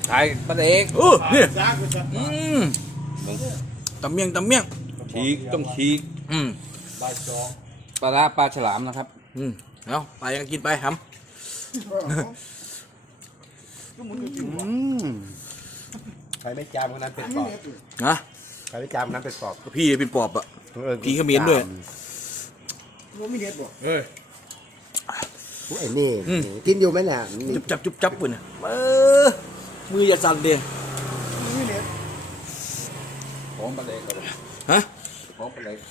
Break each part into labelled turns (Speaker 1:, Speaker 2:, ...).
Speaker 1: ถ่ายประเด็ก
Speaker 2: เนี่ย
Speaker 1: ตำเมี่ยง
Speaker 2: ฉีกต้องฉีก
Speaker 1: ปลาร้าปลาฉลามนะครับเอาไปกันกินไปครับ
Speaker 2: ใครไม่จามคนนั้นเป็นปอบ
Speaker 1: นะ
Speaker 2: ใครไม่จามคนนั้นเป็นปอบ
Speaker 1: พี่เป็นปอบอ่ะ พี่เขมิ้นด้วย
Speaker 2: ไอ้นี่กินอยู่ไหมเนี่ย
Speaker 1: จุบจับปืนเนี่ยมืออย่าสั่นเดีย
Speaker 2: ของปลาเล็ก
Speaker 1: ฮะ
Speaker 2: ของปลาเล็ก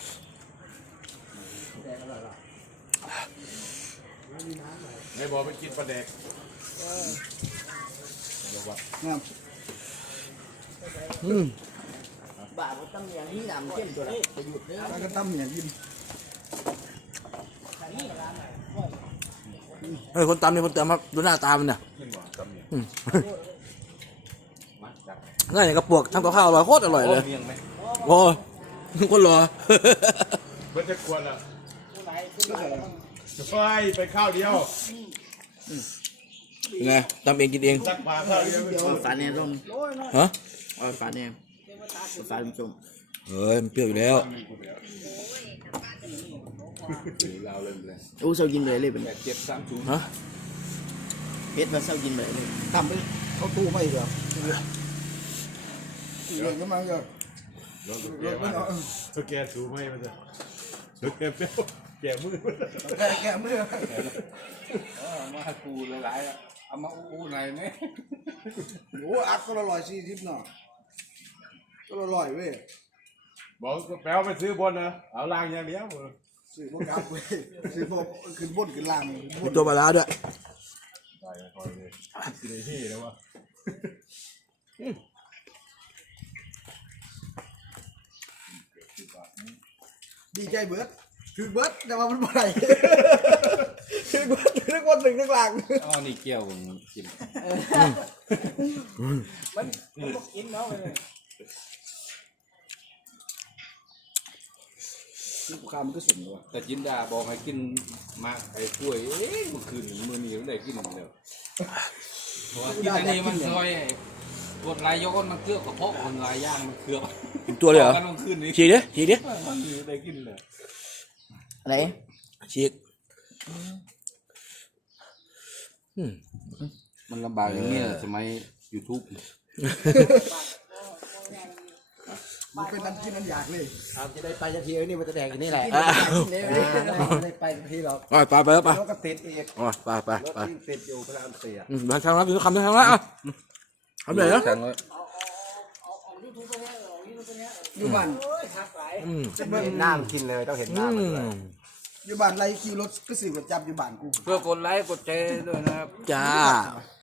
Speaker 2: ไม่บอกไปกินปลาเด็ก
Speaker 3: bà có tâm nhà đi làm trên rồi đấy phải hụt nữa
Speaker 4: cái tâm nhà Vinh
Speaker 1: คนตำเนี่ยคนตำครับดูหน้าตามันเนี่ยง่ายอย่างกระปวกทำกับข้าวอร่อยโคตรอร่อยเลยโอ้คนรอ
Speaker 2: มันจะกวนอ่ะไปข้าวเดียว
Speaker 1: ไงตำเองกินเอง
Speaker 2: สักปลาข้าวเดียว
Speaker 3: phản em luôn
Speaker 1: ฮะ
Speaker 3: phản em phản em chung
Speaker 1: เฮ้ยมันเปรี้ยวอยู่แล้ว
Speaker 3: u sao dinh về lên bệnh
Speaker 1: ฮะ
Speaker 3: hết và sao dinh về lên
Speaker 4: tầm đi có tu mày được liền cái mang rồi
Speaker 2: สแกนสูไม่มันจะสแกนเปรี้ยวแก่มือ
Speaker 4: kẹ mới
Speaker 2: มากูหลายๆเอามาอู้ไหนเนี่ย
Speaker 4: ủa ác có lòi xì tiếp nọ có lòi về
Speaker 2: บอกแปลวไปซื้อบนนะเอาล่างอย่างเดียว
Speaker 4: sự bốc cáp về sự bốc cứ bốt cứ làm
Speaker 1: มีตัวปลาร้าด้วย
Speaker 2: ใส่คอยเลยกินไอ้ที่แล้ววะ
Speaker 4: đi chơi bớt cứ bớt nhưng mà vẫn bài cứ bớt nước quân đừng nước làng
Speaker 1: อ๋อนี่เกี่ยวผมกิน
Speaker 4: ลูกค้ามันก็สุ่มด้วย
Speaker 1: แต่จินดาบอกให้กินมากไอ้กล้วยเมื่อคืนมื้อนี้ไม่ได้กินเดียวเพราะว่ากินอันนี้มันซอยกดลายย้อนมันเกือบกระเพาะมันลายย่างมันเกือบตัวเลยเหรอกันมันขึ้นนี่ฉีกดิ
Speaker 2: มันอยู่ได้กินเลย
Speaker 3: đấy
Speaker 1: ฉีกมันลำบากอย่างนี้สมัย YouTube
Speaker 4: มันเป็นน้ำจิ้มน้ำอยากเลย
Speaker 3: จะได้ไปจะทีนี่มันจะแดกอย่างนี้แหละ
Speaker 4: ได้ไปทีเรา
Speaker 1: ไปแล้วไป
Speaker 4: แล้วก็ติดอีก
Speaker 1: ไป
Speaker 4: รถที่ติดอยู่พระรามสี่
Speaker 1: มาทางรับคำทางละทำเลยนะ
Speaker 4: อยู่บ้าน
Speaker 2: เห็นหน้ามันกินเลยต้องเห็นหน้ามันด้วย
Speaker 4: อยู่บ้านไรขี่รถก็สื่อกับจับอยู่บ้านกู
Speaker 1: เพื่อกดไลค์กดแชร์ด้วยนะครับจ้า